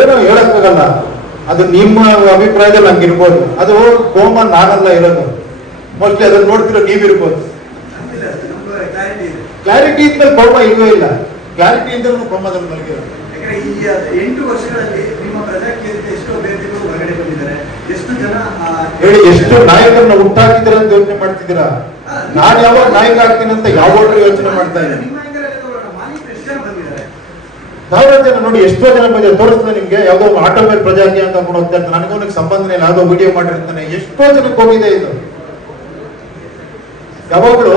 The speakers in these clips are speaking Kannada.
ಏನೋ ಹೇಳಕ್ಕಾಗಲ್ಲ, ಅದು ನಿಮ್ಮ ಅಭಿಪ್ರಾಯದಲ್ಲಿ ಹಂಗಿರ್ಬೋದು. ಅದು ಕೋಮ ನಾನಲ್ಲ ಇರೋದು, ಮೋಸ್ಟ್ಲಿ ಅದನ್ನ ನೋಡ್ತಿರೋ ನೀವಿರ್ಬೋದು. ಕ್ಲಾರಿಟಿ ಇದ್ಮೇಲೆ ಕೋಮ ಇಲ್ವೇ ಇಲ್ಲ, ಕ್ಲಾರಿಟಿ ಇದ್ರೂ ಕೋಮದಲ್ಲಿ ಮಲಗಿರೋದು. 8 ವರ್ಷಗಳಲ್ಲಿ ನಿಮ್ಮ ಪ್ರಜಾಕೀಯತೆ ಎಷ್ಟು ಅಭ್ಯರ್ಥಿಗಳು ಹೊರಗಡೆ ಬಂದಿದ್ದಾರೆ, ಎಷ್ಟು ಜನ ಹೇಳಿ, ಎಷ್ಟು ನಾಯಕರನ್ನ ಹುಟ್ಟಾಕಿದ್ದೀರ ಅಂತ ಯೋಚನೆ ಮಾಡ್ತಿದ್ದೀರಾ? ನಾನ್ ಯಾವಾಗ ನಾಯಕ ಆಗ್ತೀನಿ ಅಂತ ಯಾವಾಗ ಯೋಚನೆ ಮಾಡ್ತಾ ಇದ್ದೀನಿ? ಸಾವಿರ ಜನ ನೋಡಿ, ಎಷ್ಟೋ ಜನ ಬಂದಿದೆ. ತೋರಿಸ್ತದೆ ನಿಮ್ಗೆ, ಯಾವ್ದೋ ಆಟೋ ಮೇಲೆ ಪ್ರಜಾಕೀಯ ಅಂತ ಹೋಗ್ತಾ ಇರ್ತಾನೆ, ನನಗೂ ಸಂಬಂಧ ಇಲ್ಲ, ಯಾವ್ದೋ ವಿಡಿಯೋ ಮಾಡಿರ್ತಾನೆ. ಎಷ್ಟೋ ಜನಕ್ಕೆ ಹೋಗಿದೆ ಇದು. ಯಾವಾಗಲೂ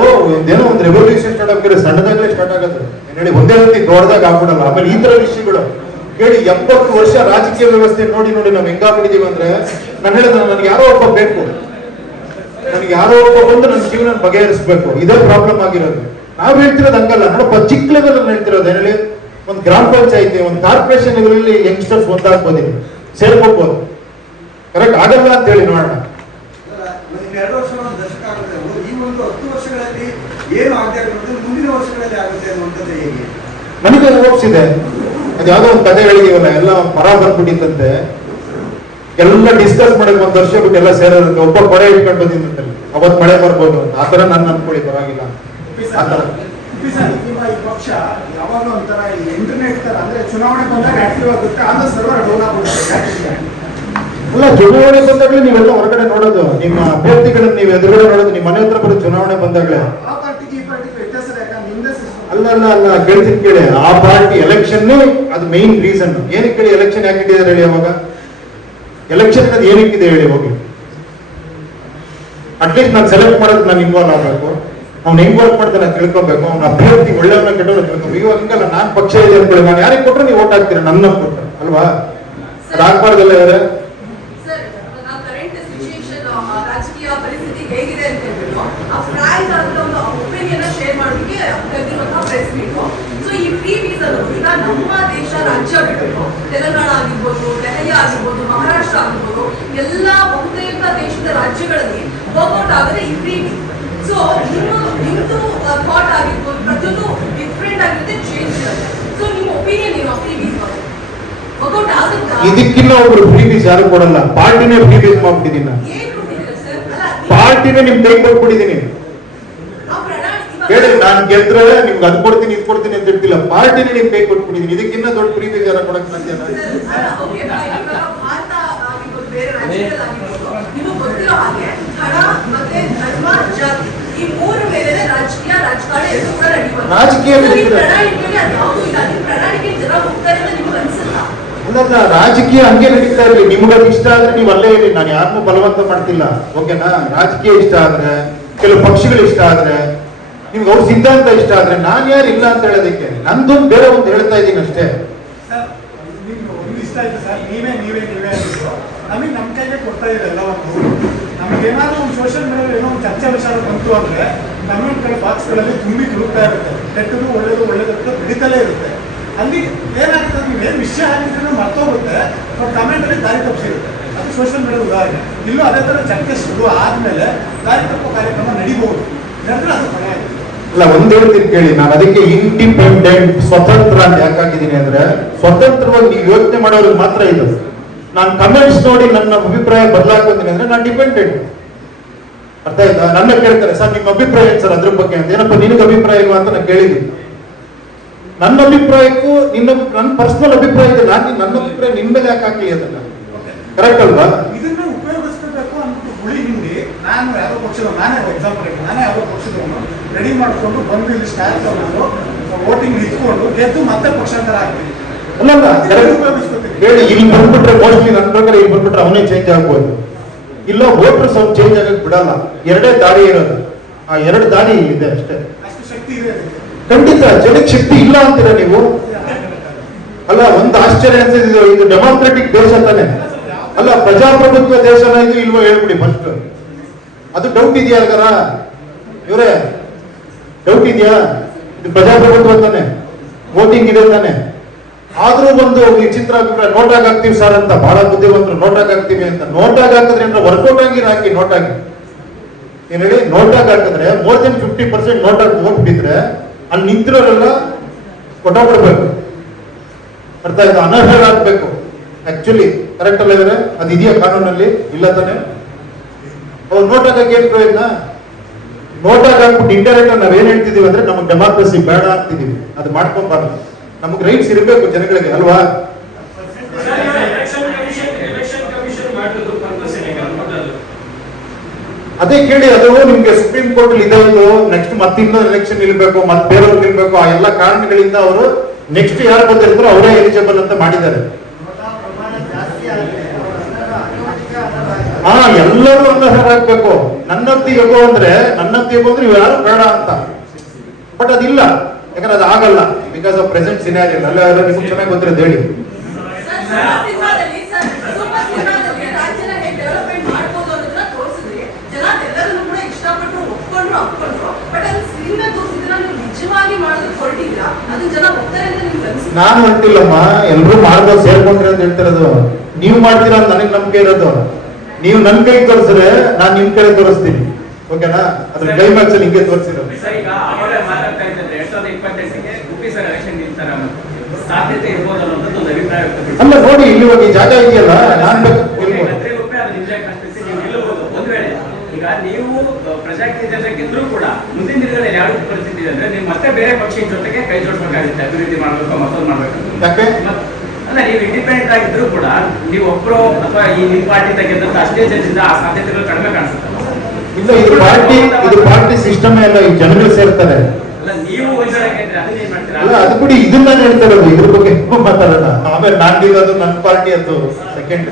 ಏನೋ ಒಂದು ರೆವಲ್ಯೂಷನ್ ಸ್ಟಾರ್ಟ್ ಆಗ್ತಾರೆ, ಸಣ್ಣದಾಗಲೇ ಸ್ಟಾರ್ಟ್ ಆಗುತ್ತೆ ಹೇಳಿ, ಒಂದೇ ರೀತಿ ದೊಡ್ಡದಾಗ ಆಗ್ಬಿಡಲ್ಲ. ಆಮೇಲೆ ಈ ತರ ವಿಷಯಗಳು ಹೇಳಿ, 70 ವರ್ಷ ರಾಜಕೀಯ ವ್ಯವಸ್ಥೆ ನೋಡಿ ನೋಡಿ ನಾವು ಹೆಂಗಾಗ್ಬಿಟ್ಟಿದೀವಿ ಅಂದ್ರೆ, ನಾನು ಹೇಳಿದ್ರೆ ನನಗೆ ಯಾರೋ ಒಬ್ಬ ಬೇಕು, ನನಗೆ ಯಾರೋ ಒಬ್ಬ ಬಂದು ನನ್ನ ಜೀವನ ಬಗೆಹರಿಸಬೇಕು, ಇದೇ ಪ್ರಾಬ್ಲಮ್ ಆಗಿರೋದು. ನಾವ್ ಹೇಳ್ತಿರೋದು ಹಂಗಲ್ಲ, ನೋಡಪ್ಪ ಚಿಕ್ಕ ಲೆವೆಲ್ ಹೇಳ್ತಿರೋದು. ಹೇಳಿ, ಒಂದು ಗ್ರಾಮ ಪಂಚಾಯತಿ, ಒಂದು ಕಾರ್ಪೊರೇಷನ್ ಇದರಲ್ಲಿ ಯಂಗ್ಸ್ಟರ್ಸ್ ಒಂದಾಗ್ಬೋದು, ಸೇರ್ಕೋಬಹುದು. ಕರೆಕ್ಟ್ ಆಗಲ್ಲ ಅಂತ ಹೇಳಿ ನೋಡೋಣ. 2 ವರ್ಷ ದಶಕ ಆಗುತ್ತೆ, ಈ ಒಂದು 10 ವರ್ಷಗಳಲ್ಲಿ ಏನು ಆಗದೆ ಆಗುತ್ತೆ, ಮುಂದಿನ ವರ್ಷಗಳಲ್ಲಿ ಆಗುತ್ತೆ ಅನ್ನುವಂಥದ್ದು ಹೇಗೆ? ನನಗೆ ಹೋಪ್ಸ್ ಇದೆ. ಅದು ಯಾವ್ದೋ ಒಂದು ಕಥೆ ಹೇಳಿದೀವಲ್ಲ, ಎಲ್ಲ ಮರ ಬಂದ್ಬಿಟ್ಟಿತ್ತಂತೆ, ಎಲ್ಲ ಡಿಸ್ಕಸ್ ಮಾಡಕ್ 1 ವರ್ಷ ಬಿಟ್ಟು ಎಲ್ಲ ಸೇರೋದಂತೆ, ಒಬ್ಬ ಕೊಡೆ ಇಟ್ಕೊಂಡು ಬಂದಿದ್ದಂತೆ, ಅವತ್ ಮಳೆ ಬರ್ಬೋದು ಅಂತ. ಆತರ ನಾನು ಅನ್ಕೊಳ್ಳಿ, ಪರವಾಗಿಲ್ಲ. ಆತರ ನಿಮ್ಮ ಈ ಪಕ್ಷ ಯಾವಾಗಲೂ ಒಂಥರ ಇಂಟರ್ನೆಟ್ ತರ, ಅಂದ್ರೆ ಚುನಾವಣೆ ಬಂದಾಗ ಆಕ್ಟಿವ್ ಆಗುತ್ತೆ, ಆಮೇಲೆ ಸರ್ವರ್ ಡೌನ್ ಆಗ್ಬಿಡುತ್ತೆ. ಅಲ್ಲ, ಚುನಾವಣೆ ಬಂದಾಗಲೇ ನೀವೆಲ್ಲ ಹೊರಗಡೆ ನೋಡೋದು, ನಿಮ್ಮ ಅಭ್ಯರ್ಥಿಗಳನ್ನ ನೀವು ಎದುರುಗಡೆ ನೋಡೋದು, ನಿಮ್ಮ ಮನೆ ಹತ್ರ ಬರೋದು ಚುನಾವಣೆ ಬಂದಾಗಲೇ. ಅಲ್ಲ ಅಲ್ಲ ಅಲ್ಲ, ಕೇಳ್ತೀನಿ ಕೇಳಿ, ಆ ಪಾರ್ಟಿ ಎಲೆಕ್ಷನ್ ಅದು ಮೈನ್ ರೀಸನ್. ಏನಕ್ಕೆ ಹೇಳಿ ಎಲೆಕ್ಷನ್ ಯಾಕೆ ಇಟ್ಟಿದ್ದಾರೆ ಹೇಳಿ? ಅವಾಗ ಎಲೆಕ್ಷನ್ ಅದು ಏನಕ್ಕಿದೆ ಹೇಳಿ ಹೋಗಿ. ಅಟ್ಲೀಸ್ಟ್ ನಾನು ಸೆಲೆಕ್ಟ್ ಮಾಡೋದು ನಾನು ಇನ್ವಾಲ್ವ್ ಆಗಬೇಕು, ಅವ್ನು ಹೆಂಗ್ ವರ್ಕ್ ಮಾಡ್ತಾನೆ ಅಂತ ತಿಳ್ಕೊಬೇಕು, ಅವ್ನ ಅಭ್ಯರ್ಥಿ ಒಳ್ಳೆಯವನ್ನ ಕೆಟ್ಟವನ್ನ ತಿಳ್ಕೊಬೇಕು. ಇವಾಗ ಹಂಗಲ್ಲ, ನಾನ್ ಪಕ್ಷ ಇದೆ ಅನ್ಕೊಳ್ಳಿ, ನಾನು ಯಾರಿಗೆ ಕೊಟ್ಟರೆ ನೀವು ಓಟ್ ಹಾಕ್ತೀರ, ನನ್ನ ಕೊಟ್ಟರೆ ಅಲ್ವಾ? ರಾಜಕಾರಣದಲ್ಲ ಇದ್ದಾರೆ. ರಾಜಕೀಯ ಪರಿಸ್ಥಿತಿ ಹೇಗಿದೆ ಅಂತ ಹೇಳ್ಬಿಟ್ಟು ಆ ಫ್ರೈಸ್ ಆದ ಒಂದು ಒಪಿನಿಯನ್ ಶೇರ್ ಮಾಡೋದಕ್ಕೆ ಕರೆದಿರುವಂತಹ ಪ್ರೆಸ್ ಮೀಟ್. ಸೊ ಈ ಫ್ರೀ ವೀಸಾ ಈಗ ನಮ್ಮ ದೇಶ ರಾಜ್ಯ ಬಿಟ್ಟು ತೆಲಂಗಾಣ ಆಗಿರ್ಬೋದು, ದೆಹಲಿ ಆಗಿರ್ಬೋದು, ಮಹಾರಾಷ್ಟ್ರ ಆಗಿರ್ಬೋದು, ಎಲ್ಲ ಬಹುತೇಕ ದೇಶದ ರಾಜ್ಯಗಳಲ್ಲಿ ವರ್ಕೌಟ್ ಆಗದೆ ಈ ಫ್ರೀ ವೀಸಾ. ಸೊ ನಿಮ್ದು ಥಾಟ್ ಆಗಿರ್ಬೋದು, ಪ್ರತಿಯೊಂದು ಡಿಫ್ರೆಂಟ್ ಆಗಿರುತ್ತೆ, ಚೇಂಜ್ ಇರುತ್ತೆ. ಸೊ ನಿಮ್ಮ ಒಪಿನಿಯನ್ ಏನು ಫ್ರೀ ವೀಸಾ ವರ್ಕೌಟ್ ಆಗುತ್ತಾ? ಇದಕ್ಕಿನ್ನ ಒಬ್ರು ಫ್ರೀ ವೀಸಾ ಯಾರು ಕೊಡಲ್ಲ, ಪಾರ್ಟಿನೇ ಫ್ರೀ ವೀಸಾ ಮಾಡ್ಬಿಟ್ಟಿದ್ದೀನಿ. ಪಾರ್ಟಿನೇ ನಿಮ್ ಕೈ ಕೊಟ್ಬಿಟ್ಟಿದ್ದೀನಿ ಹೇಳಿ. ನಾನು ಗೆದ್ರೆ ನಿಮ್ಗೆ ಅದ್ ಕೊಡ್ತೀನಿ ಇದು ಕೊಡ್ತೀನಿ ಅಂತ ಹೇಳ್ತಿಲ್ಲ, ಪಾರ್ಟಿನೇ ನಿಮ್ ಕೈ ಕೊಟ್ಬಿಟ್ಟಿದ್ದೀನಿ. ಇದಕ್ಕಿನ್ನ ದೊಡ್ಡ ಫ್ರೀ ವೀಸಾ ಯಾರು ಕೊಡಕ್ ಸಾಧ್ಯ? ರಾಜಕೀಯ ಅಲ್ಲ, ರಾಜಕೀಯ ಹಂಗೆ ನಡೀತಾ ಇರಲಿ. ನಿಮ್ಗದು ಇಷ್ಟ ಆದ್ರೆ ನೀವು ಅಲ್ಲೇ ಇರಿ, ನಾನು ಯಾರನ್ನೂ ಬಲವಂತ ಮಾಡ್ತಿಲ್ಲ, ಓಕೆನಾ? ರಾಜಕೀಯ ಇಷ್ಟ ಆದ್ರೆ, ಕೆಲವು ಪಕ್ಷಗಳು ಇಷ್ಟ ಆದ್ರೆ, ನಿಮ್ಗೆ ಅವ್ರ ಸಿದ್ಧಾಂತ ಇಷ್ಟ ಆದ್ರೆ, ನಾನು ಯಾರು ಇಲ್ಲ ಅಂತ ಹೇಳೋದಕ್ಕೆ. ನಂದು ಬೇರೆ ಒಂದು ಹೇಳ್ತಾ ಇದ್ದೀನಿ ಅಷ್ಟೇ. ಇಷ್ಟ ಆಯ್ತು ಸರ್, ನೀವೇ ನಮಗೆ ನಮ್ಮ ಕೈಗೆ ಕೊಡ್ತಾ ಇದೆ ಎಲ್ಲವನ್ನು. ನಮಗೇನಾದ್ರೂ ಒಂದು ಸೋಷಿಯಲ್ ಮೀಡಿಯಾ ಏನೋ ಒಂದು ಚರ್ಚೆ ವಿಚಾರ ಬಂತು ಅಂದ್ರೆ ಕಮೆಂಟ್ ಗಳ ಬಾಕ್ಸ್ಗಳಲ್ಲಿ ತುಂಬಿ ತುಳುಕ್ತಾ ಇರುತ್ತೆ, ಕೆಟ್ಟದು ಒಳ್ಳೇದು ಅಂತ ಬೆಳೀತಲೇ ಇರುತ್ತೆ. ಅಲ್ಲಿ ಏನಾಗ್ತದೆ, ನೀವೇನು ವಿಷಯ ಆಗಿದ್ರೆ ಮರ್ತೋಗುತ್ತೆ, ಕಮೆಂಟ್ ಅಲ್ಲಿ ದಾರಿ ತಪ್ಪಿಸಿರುತ್ತೆ. ಅದು ಸೋಷಿಯಲ್ ಮೀಡಿಯಾ ಉದಾಹರಣೆ. ಇಲ್ಲೂ ಅದೇ ತರ ಚರ್ಚೆ ಶುರು ಆದ್ಮೇಲೆ ದಾರಿ ತಪ್ಪೋ ಕಾರ್ಯಕ್ರಮ ನಡೀಬಹುದು, ಇಲ್ಲಾಂದ್ರೆ ಅದು ಕೊನೆ ಆಗುತ್ತೆ. ಅಲ್ಲ, ಒಂದ್ ಹೇಳ್ತೀನಿ ಕೇಳಿ, ನಾನು ಅದಕ್ಕೆ ಇಂಡಿಪೆಂಡೆಂಟ್, ಸ್ವತಂತ್ರ ಅಂತ ಯಾಕೆ ಹಾಕಿದ್ದೀನಿ ಅಂದ್ರೆ, ಸ್ವತಂತ್ರವಾಗಿ ನೀವು ಯೋಚನೆ ಮಾಡೋರಿಗೆ ಮಾತ್ರ ಇದು. ನಾನು ಕಮೆಂಟ್ಸ್ ನೋಡಿ ನನ್ನ ಅಭಿಪ್ರಾಯ ಬದಲಾಗ್ತೀನಿ ಅಂದ್ರೆ ನಾನು ಡಿಪೆಂಡೆಂಟ್. ಅರ್ಥ ಆಯ್ತಾ? ನನ್ನ ಕೇಳ್ತಾರೆ, ಸರ್ ನಿಮ್ಮ ಅಭಿಪ್ರಾಯ ಏನು ಸರ್ ಅದ್ರ ಬಗ್ಗೆ ಅಂತ. ಏನಪ್ಪ ನಿನಗೆ ಅಭಿಪ್ರಾಯ ಇಲ್ವಾ ಅಂತ ನಾನು ಕೇಳಿದ್ದೀನಿ. ನನ್ನ ಅಭಿಪ್ರಾಯಕ್ಕೂ ನನ್ನ ಪರ್ಸನಲ್ ಅಭಿಪ್ರಾಯ ಇದೆ, ನಾನು ನನ್ನ ಅಭಿಪ್ರಾಯ ನಿನ್ ಮೇಲೆ ಯಾಕೆ ಹಾಕಲಿ ಅದನ್ನ? ಕರೆಕ್ಟ್ ಅಲ್ವಾ? ಇದನ್ನ ಉಪಯೋಗಿಸ್ಕೋಬೇಕು ಅಂದ್ಬಿಟ್ಟು ಹುಳಿ ಹಿಂಡಿ ನಾನು ಯಾವ ಪಕ್ಷದ, ನಾನೇ ಎಕ್ಸಾಂಪಲ್ ನಾನೇ ಯಾವ ಪಕ್ಷದವನು ರೆಡಿ ಮಾಡ್ಕೊಂಡು ಬಂದು ಇಲ್ಲಿ ಸ್ಟ್ಯಾಂಡ್ ತಗೊಂಡು ವೋಟಿಂಗ್ ನಿಂತ್ಕೊಂಡು ಗೆದ್ದು ಮತ್ತೆ ಪಕ್ಷಾಂತರ ಆಗ್ತೀನಿ. ಅಲ್ಲ ಹೇಳಿ, ಇಲ್ಲಿ ಬಂದ್ಬಿಟ್ರೆ ಮೋಸ್ಟ್ಲಿ ನನ್ನ ಪ್ರಕಾರ ಇಲ್ಲಿ ಬಂದ್ಬಿಟ್ರೆ ಅವನೇ ಚೇಂಜ್ ಆಗ್ಬೋದು. ಇಲ್ಲ ವೋಟರ್ಸ್ ಅವ್ನು ಚೇಂಜ್ ಆಗಕ್ಕೆ ಬಿಡಲ್ಲ. ಎರಡೇ ದಾರಿ ಇರೋದು, ಆ 2 ದಾರಿ ಇದೆ ಅಷ್ಟೇ. ಅಷ್ಟು ಶಕ್ತಿ ಇದೆ ಖಂಡಿತ. ಜನಕ್ಕೆ ಶಕ್ತಿ ಇಲ್ಲ ಅಂತೀರ ನೀವು? ಅಲ್ಲ, ಒಂದು ಆಶ್ಚರ್ಯ ಅನ್ಸಿದ್ದು, ಇದು ಡೆಮಾಕ್ರೆಟಿಕ್ ದೇಶ ತಾನೆ? ಅಲ್ಲ, ಪ್ರಜಾಪ್ರಭುತ್ವ ದೇಶನ ಇದು ಇಲ್ವೋ ಹೇಳ್ಬಿಡಿ ಫಸ್ಟ್. ಅದು ಡೌಟ್ ಇದೆಯಾ ಅಲ್ಗಾರ ಇವರೇ? ಡೌಟ್ ಇದೆಯಾ? ಇದು ಪ್ರಜಾಪ್ರಭುತ್ವ ತಾನೆ, ವೋಟಿಂಗ್ ಇದೆ ತಾನೆ? ಆದ್ರೂ ಒಂದು ವಿಚಿತ್ರ ಅಭಿಪ್ರಾಯ, ನೋಟಾಗಿ ಹಾಕ್ತೀವಿ ಸರ್ ಅಂತ. ಬಹಳ ಬುದ್ಧಿವಂತರು ನೋಟಾಗಿ ಹಾಕ್ತೀವಿ ಅಂತ. ನೋಟಾಗಿ ಹಾಕಿದ್ರೆ ಅಂದ್ರೆ ವರ್ಕೌಟ್ ಆಗಿ ಹಾಕಿ. ನೋಟಾಗಿ ಏನ್ ಹೇಳಿ, ನೋಟಾಗಿ ಹಾಕಿದ್ರೆ ಮೋರ್ ದೆನ್ 50% ನೋಟಾಗಿ ವೋಟ್ ಬಿದ್ರೆ ಅಲ್ಲಿ ನಿಂತಿರೋರೆಲ್ಲ ಕೊಟ್ಟೋಗ್ಬಿಡ್ಬೇಕು. ಅರ್ಥ ಆಯ್ತು? ಅನರ್ಹರಾಗಬೇಕು. ಆಕ್ಚುಲಿ ಕರೆಕ್ಟ್ ಅಲ್ಲ ಇದ್ರೆ ಅದು ಇದೆಯಾ ಕಾನೂನಲ್ಲಿ? ಇಲ್ಲ ತಾನೆ. ಅವ್ರು ನೋಟ್ ಹಾಕಕ್ಕೆ ಏನ್ ಪ್ರಯೋಜನ? ನೋಟ್ ಹಾಕ್ಬಿಟ್ಟು ಇಂಡೈರೆಕ್ಟ್ ನಾವೇನ್ ಹೇಳ್ತಿದೀವಿ ಅಂದ್ರೆ ನಮಗೆ ಡೆಮಾಕ್ರಸಿ ಬೇಡ ಅಂತಿದೀವಿ. ಅದು ಮಾಡ್ಕೊಂಬಾರ್ದು. ನಮಗೆ ರೈಟ್ಸ್ ಇರಬೇಕು ಜನಗಳಿಗೆ ಅಲ್ವಾ? ಅದೇ ಕೇಳಿ, ಅದು ನಿಮ್ಗೆ ಸುಪ್ರೀಂ ಕೋರ್ಟ್ ಅಲ್ಲಿ ಇದೆ, ನೆಕ್ಸ್ಟ್ ಮತ್ತೆ ಇನ್ನೊಂದು ಎಲೆಕ್ಷನ್ ನಿಲ್ಬೇಕು, ಮತ್ತೆ ಬೇರೆಯವ್ರು ನಿಲ್ಬೇಕು, ಆ ಎಲ್ಲ ಕಾರಣಗಳಿಂದ ಅವರು ನೆಕ್ಸ್ಟ್ ಯಾರು ಬಂದಿರ್ತಾರೋ ಅವರೇ ಎಲಿಜಿಬಲ್ ಅಂತ ಮಾಡಿದ್ದಾರೆ. ಹಾ, ಎಲ್ಲರೂ ಅನರ್ಹರಾಗಬೇಕು. ನನ್ನತ್ತಿಗೆ ಅಂದ್ರೆ ಇವ್ ಯಾರು ಬೇಡ ಅಂತ. ಬಟ್ ಅದಿಲ್ಲ, ಯಾಕಂದ್ರೆ ಅದು ಆಗಲ್ಲ. ಬಿಕಾಸ್ ಆಫ್ ಪ್ರೆಸೆಂಟ್ ಸಿನಾರಿಯೋ ಅಲ್ಲ. ನಿಮ್ಗೆ ಚೆನ್ನಾಗಿ ಗೊತ್ತಿರೋದು ಹೇಳಿ. ರಾಜ್ಯನ ಹೇಗೆ ಡೆವಲಪ್ಮೆಂಟ್ ಮಾಡ್ಬೋದು ಅನ್ನೋದನ್ನ ತೋರಿಸಿದ್ರಿ. ಜನ ಎಲ್ಲರನ್ನು ಕೂಡ ಇಷ್ಟಪಟ್ಟರು, ಒಪ್ಕೊಂಡ್ರು. ಬಟ್ ಅದು ಸಿನಿಮಾ ತೋರಿಸಿದ್ರೆ ನೀವು ನಿಜವಾಗಿ ಮಾಡೋದಕ್ಕೆ ಹೊರಟಿದ್ದೀರಾ, ಅದನ್ನ ಜನ ಒಪ್ತಾರೆ ಅಂತ ನಿಮ್ಗೆ ಅನ್ಸುತ್ತೆ? ನಾನು ಹೊರಟಿಲ್ಲಮ್ಮ, ಎಲ್ರು ಮಾಡ್ಬೋದು, ಸೇರ್ಕೊಂಡ್ರಿ ಅಂತ ಹೇಳ್ತಿರೋದು. ನೀವು ಮಾಡ್ತೀರಾ ಅಂತ ನನಗೆ ನಂಬಿಕೆ ಇರೋದು. ನೀವು ನನ್ನ ಕೈ ತೋರಿಸಿದ್ರೆ ನಾನು ನಿಮ್ ಕಡೆ ತೋರಿಸ್ತೀನಿ. ಓಕೆನಾ? ಅದ್ರ ಕ್ಲೈಮ್ಯಾಕ್ಸ್ ಅಲ್ಲಿ ಹಿಂಗೆ ತೋರಿಸಿರೋದು. ಈಗ ಅವರೇ ಮಾತಾಡ್ತಾ ಇದ್ದಾರೆ 2028ಗೆ ಗುಬ್ಬಿ ಸರ್ ಎಲೆಕ್ಷನ್ ನಿಲ್ತಾರ ಸಾಧ್ಯತೆ ಇರ್ಬೋದು ಅನ್ನೋದು ಒಂದು ಅಭಿಪ್ರಾಯ ವ್ಯಕ್ತಪಡಿಸಿ. ಅಲ್ಲ ನೋಡಿ, ಇಲ್ಲಿ ಹೋಗಿ ಜಾಗ ಇದೆಯಲ್ಲ, ನಾನ್ ಬೇಕು ಒಂದ್ ವೇಳೆ ಈಗ ನೀವು ಪ್ರಜಾಕೀಯ ಜನತೆ ಗೆದ್ರು ಕೂಡ ಮುಂದಿನ ದಿನಗಳಲ್ಲಿ ಯಾವ ಪರಿಸ್ಥಿತಿ ಇದೆ ಅಂದ್ರೆ ನೀವು ಮತ್ತೆ ಬೇರೆ ಪಕ್ಷದ ಜೊತೆಗೆ ಕೈ ಜೋಡಿಸಬೇಕಾಗುತ್ತೆ. ಅಭಿವೃದ್ಧಿ ಮಾಡ್ಬೇಕು, ಮತ್ತೊಂದು ಮಾಡ್ಬೇಕು. ಯಾಕೆ? ಅಲ್ಲ, ನೀವು ಇಂಡಿಪೆಂಡೆಂಟ್ ಆಗಿದ್ರು ಕೂಡ ನೀವು ಒಬ್ರು ಅಥವಾ ಈ ನಿಮ್ ಪಾರ್ಟಿ ತೆಗೆದಂತ ಅಷ್ಟೇ ಜನರಿಂದ ಆ ಸಾಧ್ಯತೆಗಳು ಕಡಿಮೆ ಕಾಣಿಸುತ್ತೆ. ಇಲ್ಲ, ಇದು ಪಾರ್ಟಿ ಸಿಸ್ಟಮ್ ಎಲ್ಲ ಈ ಜನಗಳು ಸೇರ್ತಾರೆ. ಅಲ್ಲ, ನೀವು ಒಂದ್ಸಲಕ್ಕೆ ಅದನ್ನ ಏನ್ ಮಾಡ್ತೀರಾ? ಅಲ್ಲ, ಅದು ಬಿಡಿ, ಇದನ್ನ ಹೇಳ್ತಾ ಇರೋದು. ಇದ್ರ ಬಗ್ಗೆ ಮಾತಾಡೋಣ. ಆಮೇಲೆ ನಾನಿರೋದು ನನ್ನ ಪಾರ್ಟಿ ಅದು ಸೆಕೆಂಡ್.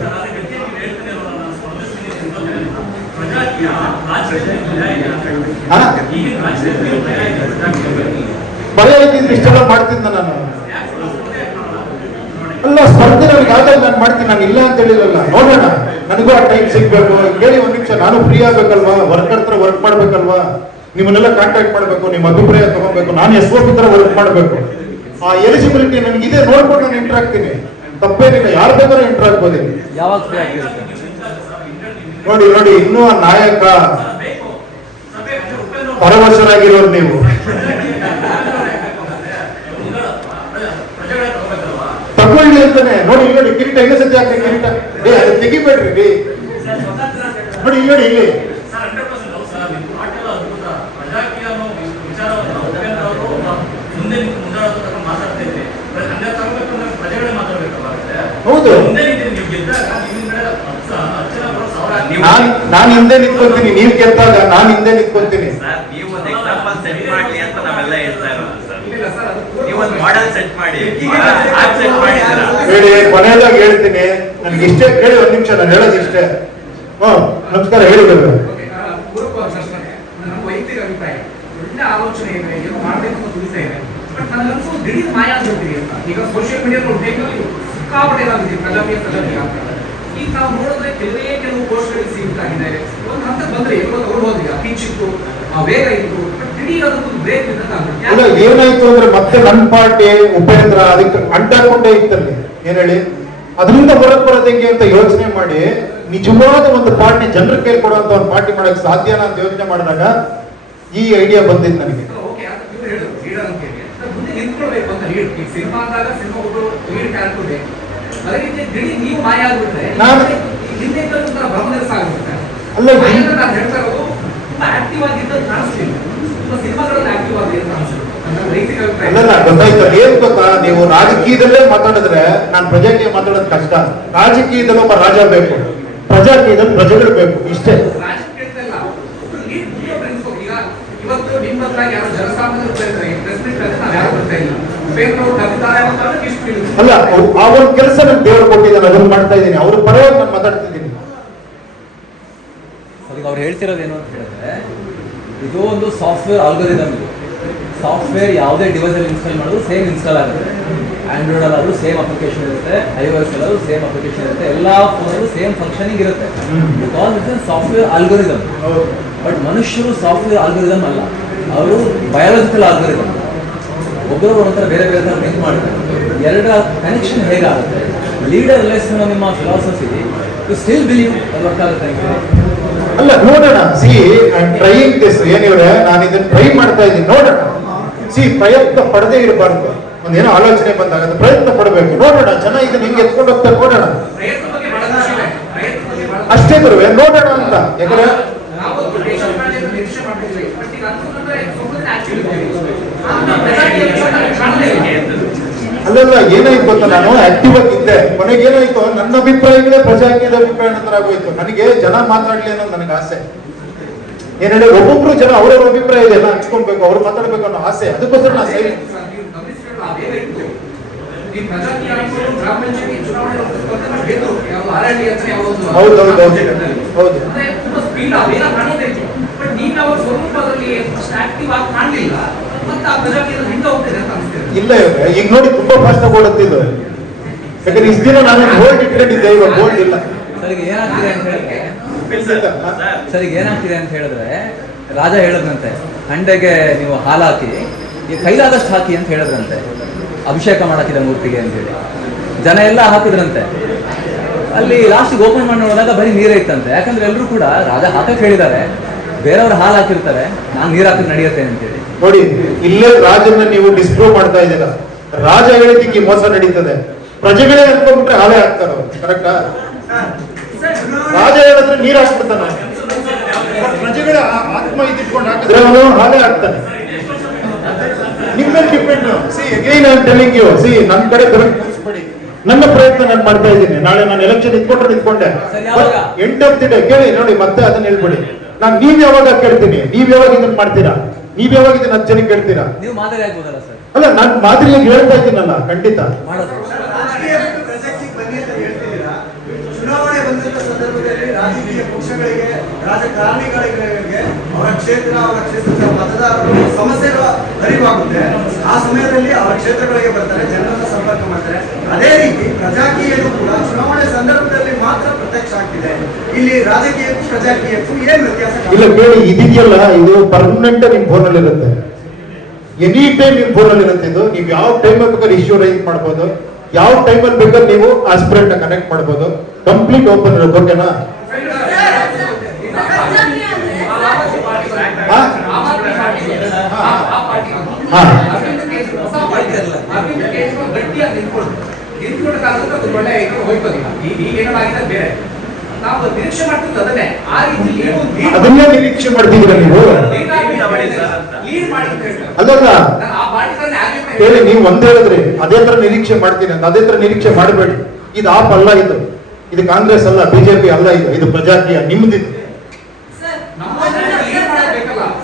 ಭಯ ಇದ್ದಿದ್ರೆ ಇಷ್ಟೆಲ್ಲ ಮಾಡ್ತಿದ್ದ ನಾನು. ಅಲ್ಲ, ಸ್ಪರ್ಧೆ ನನಗೆ ಆದಾಗ ನಾನು ಮಾಡ್ತೀನಿ, ನಾನು ಇಲ್ಲ ಅಂತ ಹೇಳಿರಲ್ಲ. ನೋಡೋಣ, ನನಗೂ ಆ ಟೈಮ್ ಸಿಗ್ಬೇಕು. ಕೇಳಿ ಒಂದ್ ನಿಮಿಷ, ನಾನು ಫ್ರೀ ಆಗ್ಬೇಕಲ್ವಾ? ವರ್ಕರ್ ಹತ್ರ ವರ್ಕ್ ಮಾಡ್ಬೇಕಲ್ವಾ? ನಿಮ್ಮನ್ನೆಲ್ಲ ಕಾಂಟ್ಯಾಕ್ಟ್ ಮಾಡ್ಬೇಕು, ನಿಮ್ಮ ಅಭಿಪ್ರಾಯ ತಗೋಬೇಕು. ನಾನು SOP ತರ ವರ್ಕ್ ಮಾಡ್ಬೇಕು. ಆ ಎಲಿಜಿಬಿಲಿಟಿ ನನಗಿದೆ, ನೋಡ್ಕೊಂಡು ನಾನು ಎಂಟರ್ ಆಗ್ತೀನಿ. ತಪ್ಪೇನಿಲ್ಲ, ಯಾರು ಬೇಕಾದ್ರೂ ಎಂಟರ್ ಆಗ್ಬೋದು. ನೋಡಿ, ಇನ್ನೂ ಆ ನಾಯಕ ಪರವಶರಾಗಿರೋರು ನೀವು. ತಗೊಳ್ಳಿ ಅಂತಾನೆ. ನೋಡಿ, ಕಿರೀಟ ಇಲ್ಲ ಸದ್ಯ ಹಾಕಿ ಕಿರೀಟ. ಅದು ತೆಗಿಬೇಡ್ರಿ. ನೋಡಿ, ಇಲ್ಲಿ ಹೌದು. ನಾನು ಹಿಂದೆ ನಿಂತ್ಕೊಂತೀನಿ, ನೀವ್ ಗೆದ್ದಾಗ ನಾನು ಹಿಂದೆ ನಿಂತ್ಕೊಂತೀನಿ. ನೀವು ಒಂದು ಎಕ್ಸಾಂಪಲ್ ಸೆಟ್ ಮಾಡಿ ಅಂತ ನಾವೆಲ್ಲ ಹೇಳ್ತಾ ಇರೋದು ಸರ್. ನೀವು ಒಂದು ಮಾಡೆಲ್ ಸೆಟ್ ಮಾಡಿ, ಹೇಳಿ. ಕೊನೆಯದಾಗಿ ಹೇಳ್ತೀನಿ, ನನಗೆ ಇಷ್ಟೇ ಕೇಳಿ. ಒಂದ್ ನಿಮಿಷ, ನಾನು ಹೇಳೋದು ಇಷ್ಟೇ. ನಮಸ್ಕಾರ, ಹೇಳಿದ್ರು. ನಮ್ಮ ವೈಯಕ್ತಿಕ ಅಭಿಪ್ರಾಯ, ಒಳ್ಳೆ ಆಲೋಚನೆ ಇದೆ, ಏನು ಮಾಡಬೇಕು ಅಂತ ತಿಳಿಸ್ತಾ ಇದೆ. ಬಟ್ ನನಗನ್ಸು ದಿಢೀರ್ ಮಾಯ ಆಗ್ಬಿಡ್ತೀವಿ ಅಂತ. ಈಗ ಸೋಷಿಯಲ್ ಮೀಡಿಯಾ ನೋಡ್ಬೇಕು, ಸಿಕ್ಕಾಪಟ್ಟೆ ಏನಾಗಿದೆ ಪ್ರಜಾಕೀಯ ಅಂತ. ಈಗ ನಾವು ನೋಡಿದ್ರೆ ಕೆಲವು ಪೋಸ್ಟ್ಗಳಿಗೆ ಸೀಮಿತ ಆಗಿದೆ. ಒಂದು ಹಂತಕ್ಕೆ ಬಂದ್ರೆ ಎಲ್ಲೋ ನೋಡ್ಬೋದು, ಕಿಂಚಿತ್ತು ವೇಗ ಇತ್ತು. ಬಟ್ ದಿಢೀರ್ ಅದಕ್ಕೊಂದು ಬ್ರೇಕ್ ಅಲ್ಲ, ಏನಾಯ್ತು ಅಂದ್ರೆ ಮತ್ತೆ ನನ್ನ ಪಾರ್ಟಿ ಉಪೇಂದ್ರ ಅದಕ್ಕೆ ಅಂಟಾಕೊಂಡೇ ಇತ್ತಲ್ಲಿ. ಏನ್ ಹೇಳಿ, ಅದರಿಂದ ಹೊರಗೆ ಬರೋದು ಹೆಂಗೆ ಅಂತ ಯೋಚನೆ ಮಾಡಿ ನಿಜವಾದ ಒಂದು ಪಾರ್ಟಿ ಜನರ ಕೈ ಕೊಡುವಂತ ಒಂದು ಪಾರ್ಟಿ ಮಾಡಕ್ ಸಾಧ್ಯನಾ ಅಂತ ಯೋಚನೆ ಮಾಡಿದಾಗ ಈ ಐಡಿಯಾ ಬಂದಿತ್ತು ನನಗೆ. ಮುಂದೆ ನಿಂತ್ಕೊಳ್ಬೇಕು ಅಂತ ಲೀಡ್. ಈಗ ಸಿನಿಮಾ ಅಂದಾಗ ಸಿನಿಮಾ ಒಬ್ಬರು ಲೀಡ್ ಕ್ಯಾರೆಕ್ಟರ್ ಬೇಕು. ಅದೇ ರೀತಿ ದಿಢೀರ್ ನೀವು ಮಾಯ ಆಗ್ಬಿಟ್ರೆ ಹಿಂದೆ ಭ್ರಮನಿರಸ ಆಗ್ಬಿಡುತ್ತೆ. ಅಲ್ಲ, ನಾನು ಹೇಳ್ತಾ ಇರೋದು ತುಂಬಾ ಆಕ್ಟಿವ್ ಆಗಿದ್ದು ಕಾಣಿಸ್ಲಿಲ್ಲ. ತುಂಬಾ ಸಿನಿಮಾಗಳಲ್ಲಿ ಆಕ್ಟಿವ್ ಆಗಿ ಕಾಣಿಸ್ಲಿಲ್ಲ. ಅಲ್ಲ, ಗೊತ್ತಾಯ್ತು. ಏನ್ ಗೊತ್ತಾ, ನೀವು ರಾಜಕೀಯದಲ್ಲೇ ಮಾತಾಡಿದ್ರೆ ನಾನು ಪ್ರಜಾಕೀಯ ಮಾತಾಡೋದು ಕಷ್ಟ. ರಾಜಕೀಯದಲ್ಲಿ ಒಬ್ಬ ರಾಜ ಬೇಕು, ಪ್ರಜಾಕೀಯದಲ್ಲಿ ಪ್ರಜೆಗಳು ಬೇಕು, ಇಷ್ಟೇ. ಇವತ್ತು ನಿಮ್ಮ ಹತ್ರ ಯಾರು ಜನಸಾಮಾನ್ಯರು ಯಾರು ಬರ್ತಾ ಇಲ್ಲ. ಅಲ್ಲ, ಆ ಒಂದು ಕೆಲಸ ನನ್ ದೇವರು ಕೊಟ್ಟಿದ್ದಾನೆ, ಅದನ್ನು ಮಾಡ್ತಾ ಇದ್ದೀನಿ. ಅವ್ರ ಪರವಾಗಿ ನಾನು ಮಾತಾಡ್ತಿದ್ದೀನಿ. ಅವ್ರು ಹೇಳ್ತಿರೋದು ಏನು ಅಂತ ಹೇಳಿದ್ರೆ, ಇದು ಒಂದು ಸಾಫ್ಟ್ವೇರ್ ಆಲ್ಗೋರಿದಮ್. ಇದು ಸಾಫ್ಟ್ವೇರ್ ಯಾವುದೇ ಡಿವೈಸ್ ಅಲ್ಲಿ ಇನ್ಸ್ಟಾಲ್ ಮಾಡೋದು ಸೇಮ್ ಇನ್ಸ್ಟಾಲ್ ಆಗುತ್ತೆ. ಆಂಡ್ರಾಯ್ಡ್ ಅಲ್ಲಾದ್ರೂ ಸೇಮ್ ಅಪ್ಲಿಕೇಶನ್ ಇರುತ್ತೆ, iOS ಅಲ್ಲಾದ್ರೂ ಸೇಮ್ ಅಪ್ಲಿಕೇಶನ್ ಇರುತ್ತೆ, ಎಲ್ಲ ಫೋನಲ್ಲೂ ಸೇಮ್ ಫಂಕ್ಷನಿಂಗ್ ಇರುತ್ತೆ. Because it's software algorithm. But ಮನುಷ್ಯರು ಸಾಫ್ಟ್ವೇರ್ ಆಲ್ಗೋರಿದಮ್ ಅಲ್ಲ, ಅವರು ಬಯಾಲಜಿಕಲ್ ಆಲ್ಗೋರಿದಮ್. ಒಬ್ಬರು ಒಂಥರ ಬೇರೆ ಬೇರೆ ಥರ ಥಿಂಕ್ ಮಾಡ್ತಾರೆ. ಎರಡರ ಕನೆಕ್ಷನ್ ಹೇಗಾಗುತ್ತೆ? ಲೀಡರ್ ಲೆಸ್ ನಿಮ್ಮ ಫಿಲಾಸಫಿ ಟು ಸ್ಟಿಲ್ ಬಿಲೀವ್ ಅದು ವರ್ಕ್ ಆಗುತ್ತೆ. ಅಲ್ಲ, ನೋಡೋಣ. See I am trying this. ಏನಿವ್ರೆ, ನಾನು ಇದನ್ನ ಟ್ರೈ ಮಾಡ್ತಾ ಇದ್ದೀನಿ. ನೋಡೋಣ. ಸಿ, ಪ್ರಯತ್ನ ಪಡದೇ ಇರಬಾರ್ದು. ಒಂದೇನೋ ಆಲೋಚನೆ ಬಂದಾಗ ಅದು ಪ್ರಯತ್ನ ಪಡಬೇಕು. ನೋಡೋಣ, ಜನ ಇದನ್ನ ಹಿಂಗೆ ಎತ್ಕೊಂಡು ಹೋಗ್ತಾರೆ. ನೋಡೋಣ. ನಾನು ಆಕ್ಟಿವ್ ಆಗಿದ್ದೆ. ಕೊನೆಗೆ ಏನಾಯ್ತು, ನನ್ನ ಅಭಿಪ್ರಾಯಗಳೇ ಪ್ರಜಾಕೀಯದ ಅಭಿಪ್ರಾಯ ನಂತರ ಆಗೋಯ್ತು. ನನಗೆ ಜನ ಮಾತಾಡ್ಲಿ ಅನ್ನೋದು ನನಗೆ ಆಸೆ. ಏನ್ ಹೇಳಿ, ಒಬ್ಬೊಬ್ರು ಜನ ಅವ್ರವ್ರ ಅಭಿಪ್ರಾಯ ಇದೆ ಎಲ್ಲ ಹಂಚ್ಕೊಳ್ಬೇಕು, ಅವ್ರು ಮಾತಾಡ್ಬೇಕು ಅನ್ನೋ ಆಸೆ. ಅದಕ್ಕೋಸ್ಕರ ನಾನು ಸೈಲೆಂಟ್. ಈ ಪ್ರಜಾಕೀಯ ಅಂಶಗಳು ಗ್ರಾಮ ಪಂಚಾಯತಿ ಚುನಾವಣೆ ಗೆದ್ದು ಯಾವ ಆರ್ಎಲ್ಡಿ ಅಂತ ಯಾವುದು ಹೌದು. ಅಂದ್ರೆ ತುಂಬಾ ಸ್ಪೀಡ್ ಅದೇನ ಕಾಣುತ್ತೆ. ಬಟ್ ನೀವು ಅವ್ರ ಸ್ವರೂಪದಲ್ಲಿ ಆಕ್ಟಿವ್ ಆಗಿ ಕಾಣಲಿಲ್ಲ, ಮತ್ತೆ ಆ ಪ್ರಜಾಕೀಯದ ಹಿಂದೆ ಹೋಗ್ತಿದೆ ಅಂತ ಅನಿಸ್ತೇವೆ. ಇಲ್ಲ ಇವ್ರೆ, ಈಗ ನೋಡಿ ತುಂಬಾ ಫಾಸ್ಟ್ ಆಗಿ ಓಡುತ್ತಿದ್ದು. ಯಾಕಂದ್ರೆ ಇಷ್ಟು ದಿನ ನಾನು ಬೋಲ್ಡ್ ಇಟ್ಕೊಂಡಿದ್ದೆ, ಇವಾಗ ಬೋಲ್ಡ್ ಇಲ್ಲ. ಸರ್ ಈಗ ಏನಾಗ್ತಿದೆ ಅಂತ ಹೇಳಿದ್ರೆ ರಾಜ ಹೇಳದ್ರಂತೆ, ಹಂಡೆಗೆ ನೀವು ಹಾಲು ಹಾಕಿ ಈ ಕೈಲಾದಷ್ಟು ಹಾಕಿ ಅಂತ ಹೇಳಿದ್ರಂತೆ, ಅಭಿಷೇಕ ಮಾಡಾಕಿದ ಮೂರ್ತಿಗೆ ಅಂತೇಳಿ. ಜನ ಎಲ್ಲ ಹಾಕಿದ್ರಂತೆ. ಅಲ್ಲಿ ಲಾಸ್ಟಿಗೆ ಓಪನ್ ಮಾಡಿ ನೋಡಿದಾಗ ಬರೀ ನೀರೇ ಇತ್ತಂತೆ. ಯಾಕಂದ್ರೆ ಎಲ್ಲರೂ ಕೂಡ ರಾಜ ಹಾಕಕ್ಕೆ ಹೇಳಿದ್ದಾರೆ, ಬೇರೆಯವ್ರು ಹಾಲು ಹಾಕಿರ್ತಾರೆ, ನಾನು ನೀರು ಹಾಕಿ ನಡೆಯುತ್ತೆ ಅಂತೇಳಿ. ನೋಡಿ, ಇಲ್ಲೇ ರಾಜನ್ನ ನೀವು ಡಿಸ್ಪ್ರೂವ್ ಮಾಡ್ತಾ ಇದ್ದೀರಾ. ರಾಜ ಹೇಳಿದ್ದಕ್ಕೆ ಮೋಸ ನಡೀತದೆ, ಪ್ರಜೆಗಳೇ ಅನ್ಕೊಂಡ್ಬಿಟ್ರೆ ಹಾಲೇ ಹಾಕ್ತಾರ. ಕರೆಕ್ಟಾ? ರಾಜ ಹೇಳಿದ್ರೆ ನೀರು ಹಾಕ್ಬಿಡ್ತಾನೆ, ಪ್ರಜೆಗಳ ಆತ್ಮ ಇದ್ಕೊಂಡು ಹಾಕಿದ್ರೆ ಅವನು ಹಾಲೇ ಹಾಕ್ತಾನೆ. ನಿಮ್ಮೇಲೆ depend. See again I am telling you, see ನನ್ನ ಕಡೆ ಕರೆಕ್ಟ್ ಕೂರಿಸ್ಬೇಡಿ. ನನ್ನ ಪ್ರಯತ್ನ ನಾನು ಮಾಡ್ತಾ ಇದ್ದೀನಿ. ನಾಳೆ ನಾನು ಎಲೆಕ್ಷನ್ ನಿಂತ್ಕೊಂಡೆ ಎಂಡ್ ಆಫ್ ದಿ ಡೇ ಕೇಳಿ ನೋಡಿ, ಮತ್ತೆ ಅದನ್ನ ಹೇಳ್ಬಿಡಿ. ನಾನು ನೀವ್ ಯಾವಾಗ ಕೇಳ್ತೀನಿ, ನೀವ್ ಯಾವಾಗ ಇದನ್ನ ಮಾಡ್ತೀರಾ, ನೀವ್ ಯಾವಾಗ ಇದನ್ನ 10 ಜನಕ್ಕೆ ಕೇಳ್ತೀರಾ? ನೀವು ಮಾದರಿ ಆಗ್ಬೋದಲ್ಲ ಸರ್? ಅಲ್ಲ, ನಾನು ಮಾದರಿಯಾಗಿ ಹೇಳ್ತಾ ಇದ್ದೀನಲ್ಲ, ಖಂಡಿತ ಮಾಡೋದು. ರಾಜಕೀಯ ಪ್ರಸಕ್ತಿಗೆ ಬನ್ನಿ ಅಂತ ಹೇಳ್ತಿದ್ದೀರಾ. ಚುನಾವಣೆ ಬಂದಂತ ಸಂದರ್ಭದಲ್ಲಿ ರಾಜಕೀಯ ಪಕ್ಷಗಳಿಗೆ, ರಾಜಕಾರಣಿಗಳಿಗೆ ಅವರ ಕ್ಷೇತ್ರದ ಮತದಾರರು ಸಮಸ್ಯೆಗಳ ಅರಿವಾಗುತ್ತೆ. ಆ ಸಮಯದಲ್ಲಿ ಅವರ ಕ್ಷೇತ್ರಗಳಿಗೆ ಬರ್ತಾರೆ, ಜನರನ್ನ ಸಂಪರ್ಕ ಮಾಡ್ತಾರೆ. ಅದೇ ರೀತಿ ಪ್ರಜಾಕೀಯಕ್ಕೂ ಕೂಡ ಚುನಾವಣೆ ಸಂದರ್ಭದಲ್ಲಿ ಮಾತ್ರ ಪ್ರತ್ಯಕ್ಷ ಆಗ್ತಿದೆ. ಇಲ್ಲಿ ರಾಜಕೀಯಕ್ಕೂ ಪ್ರಜಾಕೀಯಕ್ಕೂ ಏನ್ ವ್ಯತ್ಯಾಸ? ಇಲ್ಲ ಕೇಳಿ, ಇದೆಯಲ್ಲ, ಇದು ಪರ್ಮನೆಂಟ್ ನಿಮ್ ಫೋನ್ ಅಲ್ಲಿ ಇರುತ್ತೆ. ಎನಿ ಟೈಮ್ ನಿಮ್ ಫೋನ್ ಅಲ್ಲಿ ಇರುತ್ತೆ. ಇದು ನೀವು ಯಾವ ಟೈಮ್ ಬೇಕಾದ್ರೆ ಇಶ್ಯೂ ರೈಸ್ ಮಾಡ್ಬೋದು, ಯಾವ ಟೈಮಲ್ಲಿ ಬೇಕಾದ್ರೆ ನೀವು ಆಸ್ಪಿರೆಂಟ್ ಕನೆಕ್ಟ್ ಮಾಡ್ಬೋದು. ಕಂಪ್ಲೀಟ್ ಓಪನ್ ಇರುತ್ತೆ. ಓಕೆನಾ? ಅದನ್ನೇ ನಿರೀಕ್ಷೆ ಮಾಡ್ತಿದ್ದೀರಾ ನೀವು? ಅಲ್ಲಲ್ಲ ಹೇಳಿ, ನೀವು ಒಂದೇ ಹೇಳಿದ್ರಿ ಅದೇ ತರ ನಿರೀಕ್ಷೆ ಮಾಡ್ತೀನಿ ಅಂತ. ಅದೇ ತರ ನಿರೀಕ್ಷೆ ಮಾಡಬೇಡಿ. ಇದು ಆಪ್ ಅಲ್ಲ, ಇದು ಕಾಂಗ್ರೆಸ್ ಅಲ್ಲ, ಬಿಜೆಪಿ ಅಲ್ಲ, ಇದು ಪ್ರಜಾಕೀಯ ನಿಮ್ದಿದು.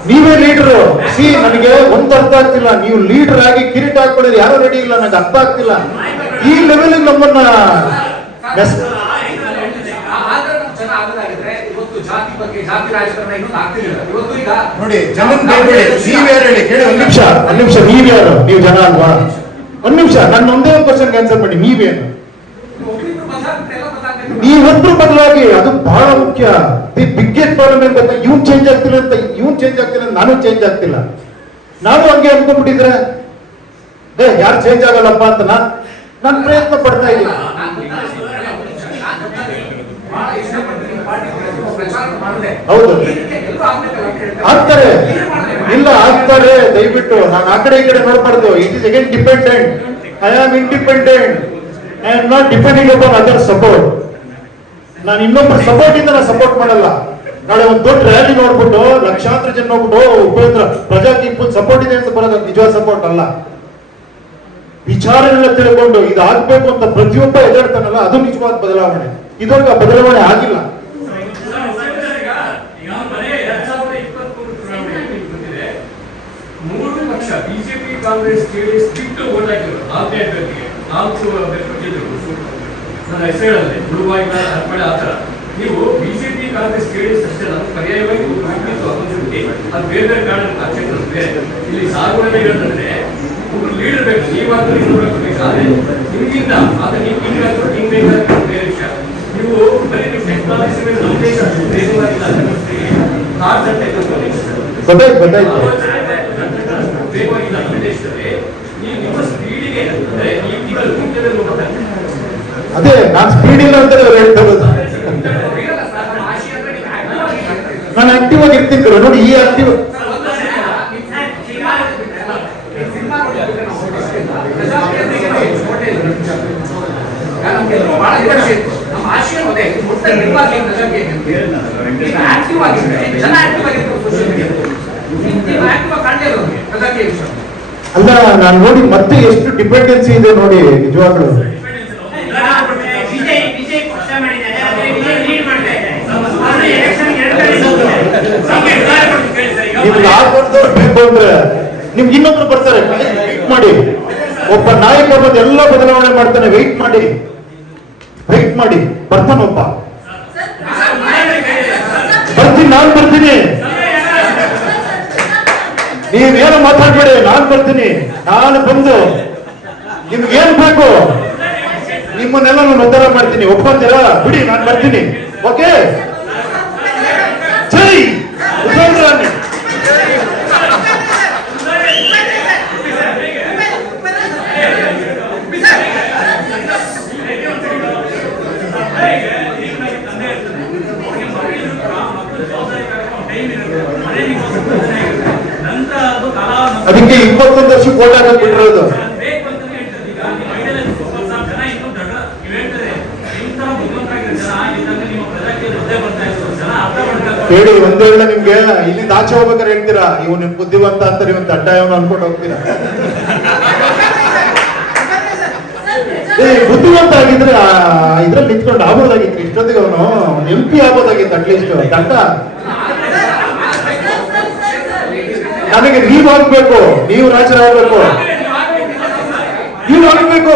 ನೀವೇ ಲೀಡರ್. ಸಿ ನನಗೆ ಒಂದು ಅರ್ಥ ಆಗ್ತಿಲ್ಲ, ನೀವು ಲೀಡರ್ ಆಗಿ ಕಿರೀಟ ಹಾಕೊಳ್ಳೋದು ಯಾರು ರೆಡಿ ಇಲ್ಲ, ನನಗೆ ಅರ್ಥ ಆಗ್ತಿಲ್ಲ. ಈ ಲೆವೆಲ್ ನಮ್ಮನ್ನ ನೋಡಿ, ಜನನ್ ಬೇಡ. ನೀವ್ಯಾರು ಹೇಳಿ, ಕೇಳಿ ಒಂದ್ ನಿಮಿಷ. ನೀವ್ಯಾರು? ನೀವು ಜನ ಅಲ್ವಾ? ಒಂದ್ ನಿಮಿಷ, ನನ್ನ ಒಂದೇ ಒಂದು ಕ್ವಶನ್ಗೆ ಆನ್ಸರ್ ಮಾಡಿ. ನೀವೇನು? ನೀವೊಬ್ರು ಬದಲಾಗಿ, ಅದು ಬಹಳ ಮುಖ್ಯ. ದಿ ಬಿಗ್ಗೆಸ್ಟ್ ಪ್ರಾಬ್ಲಮ್ ಏನ್ ಗೊತ್ತಾ? ಇವ್ನು ಚೇಂಜ್ ಆಗ್ತಿಲ್ಲ ಅಂತ ನಾನು ಚೇಂಜ್ ಆಗ್ತಿಲ್ಲ. ನಾನು ಹಂಗೆ ಅನ್ಕೊಂಡ್ಬಿಟ್ಟಿದ್ರೆ ಯಾರು ಚೇಂಜ್ ಆಗಲ್ಲಪ್ಪ ಅಂತ ನಾನು ಪ್ರಯತ್ನ ಪಡ್ತಾ ಇದ್ದೀನಿ. ಹೌದು, ಆಗ್ತಾರೆ. ಇಲ್ಲ, ಆಗ್ತಾರೆ. ದಯವಿಟ್ಟು ನಾನು ಆ ಕಡೆ ಈ ಕಡೆ ನೋಡ್ಬಾರ್ದು. It is again dependent. I am independent. I am not depending upon other support. ನಾನು ಇನ್ನೊಬ್ಬರ ಸಪೋರ್ಟ್ ಇಂದ ನಾನು ಸಪೋರ್ಟ್ ಮಾಡಲ್ಲ. ನಾಳೆ ಒಂದು ದೊಡ್ಡ ರ್ಯಾಲಿ ನೋಡ್ಬಿಟ್ಟು ಲಕ್ಷಾಂತರ ಜನ ನೋಡ್ಬಿಟ್ಟು ಉಪೇಂದ್ರ ಪ್ರಜಾಕೀಯ ಫುಲ್ ಸಪೋರ್ಟ್ ಇದೆ ಅಂತ ಬರೋದು ನಿಜವಾದ ಸಪೋರ್ಟ್ ಅಲ್ಲ. ವಿಚಾರಗಳನ್ನ ತಿಳ್ಕೊಂಡು ಇದಾಗಬೇಕು ಅಂತ ಪ್ರತಿಯೊಬ್ಬ ಎದುರ್ತಾನಲ್ಲ, ಅದು ನಿಜವಾದ ಬದಲಾವಣೆ. ಇದ್ರೊಳಗೆ ಬದಲಾವಣೆ ಆಗಿಲ್ಲ. ಬಿಜೆಪಿ ಕಾಂಗ್ರೆಸ್ ಜೆಡಿಎಸ್ ಬಿಟ್ಟು ಓಟ್ ಹಾಕಿದ್ರು 4 ಅಭ್ಯರ್ಥಿಗೆ 4 ಅಭ್ಯರ್ಥಿಗಳು ನನ್ನ ಹೆಸರಲ್ಲಿ ಗುರುವಾಯಿ ಅರ್ಪಣೆ ಆ ಥರ. ನೀವು ಬಿಜೆಪಿ ಕಾಂಗ್ರೆಸ್ ಜೆಡಿಎಸ್ ಅಷ್ಟೇ ನಾನು ಪರ್ಯಾಯವಾಗಿ ಅದು ಬೇರೆ ಬೇರೆ ಕಾರಣ ಕ್ಷೇತ್ರ ಬೇರೆ. ಇಲ್ಲಿ ಸಾಗುವಳಿ ಇರೋದಂದ್ರೆ ಒಬ್ರು ಲೀಡರ್ ಬೇಕು, ನೀವಾದ್ರೂ ಇನ್ನೊಬ್ರು ಬೇಕಾದ್ರೆ ನಿಮ್ಗಿಂತ ಆದ್ರೆ ನೀವು ಹಿಂಗಾದ್ರು ಹಿಂಗ್ ಬೇಕಾದ್ರೆ ಬೇರೆ ವಿಷಯ. ನೀವು ಬರೀ ನೀವು ಟೆಕ್ನಾಲಜಿ ಮೇಲೆ ನಮ್ಮದೇ ವೇಗವಾಗಿಲ್ಲ ನಮ್ಮ ದೇಶದಲ್ಲಿ. ಈ ನಿಮ್ಮ ಸ್ಪೀಡಿಗೆ ಅಂದ್ರೆ ಈಗ ಮುಂಚೆದಲ್ಲಿ ಹೋಗ್ತಾರೆ. ಅದೇ ನಾನು ಸ್ಪೀಡ್ ಇಲ್ಲ ಅಂತ ಹೇಳ್ತಾ ಇರೋದು. ನಾನು ಆಕ್ಟಿವ್ ಆಗಿ ಇರ್ತಿದ್ರು ನೋಡಿ. ಈ ಆಕ್ಟಿವ್ ಅಲ್ಲ, ನಾನು ನೋಡಿ ಮತ್ತೆ ಎಷ್ಟು ಡಿಪೆಂಡೆನ್ಸಿ ಇದೆ ನೋಡಿ ನಿಜವಾಗ್ಲು. ಕಷ್ಟ ಮಾಡಿದ್ದಾರೆ, ಆದ್ರೆ ಲೀಡ್ ಮಾಡ್ತಾ ಇದ್ದಾರೆ. ಆದ್ರೆ ಎಲೆಕ್ಷನ್ 2 ಬಾರಿ ಸೋತಿದ್ದಾರೆ. ನಮ್ಗೆ ಉದಾಹರಣೆ ಕೊಟ್ಟು ಕೇಳಿ ಸರ್. ಈಗ ನಿಮ್ಗೆ ಆಗೋದವ್ರು ಬೇಕು ಅಂದ್ರೆ ನಿಮ್ಗೆ ಇನ್ನೊಬ್ರು ಬರ್ತಾರೆ, ವೆಯ್ಟ್ ಮಾಡಿ. ಒಬ್ಬ ನಾಯಕ ಬಂದು ಎಲ್ಲ ಬದಲಾವಣೆ ಮಾಡ್ತಾನೆ, ವೆಯ್ಟ್ ಮಾಡಿ, ವೆಯ್ಟ್ ಮಾಡಿ, ಬರ್ತಾನೊಬ್ಬ. ಬರ್ತೀನಿ, ನಾನು ಬರ್ತೀನಿ. ನೀವೇನು ಮಾತಾಡ್ಬೇಡಿ, ನಾನು ಬರ್ತೀನಿ. ನಾನು ಬಂದು ನಿಮ್ಗೆ ಏನ್ ಬೇಕು ನಿಮ್ಮನ್ನೆಲ್ಲ ನಾನು ಉದ್ಧಾರ ಮಾಡ್ತೀನಿ. ಒಪ್ಕೊಂತೀರಾ? ಬಿಡಿ, ನಾನು ಬರ್ತೀನಿ. ಓಕೆ, ಜೈ ಉದ್ಧಾರ. ಅದಕ್ಕೆ 21 ವರ್ಷಕ್ಕೆ ಓಟ್ ಹಾಕಕ್ ಬಿಟ್ಟಿರೋದು. ಹೇಳಿ, ಒಂದೇ ವೇಳೆ ನಿಮ್ಗೆ ಇಲ್ಲಿಂದ ಆಚೆ ಹೋಗ್ಬೇಕಾದ್ರೆ ಹೇಳ್ತೀರಾ, ಇವನು ಬುದ್ಧಿವಂತ ಅಂತ, ಇವನ್ ದಡ್ಡ ಇವನು ಅನ್ಕೊಂಡು ಹೋಗ್ತೀರಾ. ಬುದ್ಧಿವಂತ ಆಗಿದ್ರೆ ಇದ್ರಲ್ಲಿ ನಿಂತ್ಕೊಂಡು ಆಗ್ಬೋದಾಗಿತ್ತು, ಇಷ್ಟೊತ್ತಿಗೆ ಅವನು MP ಆಗ್ಬೋದಾಗಿತ್ತು ಅಟ್ಲೀಸ್ಟ್. ದಡ್ಡ ನನಗೆ ನೀವು ಆಗ್ಬೇಕು, ನೀವು ರಾಜರಾಗಬೇಕು, ನೀವು ಆಗ್ಬೇಕು.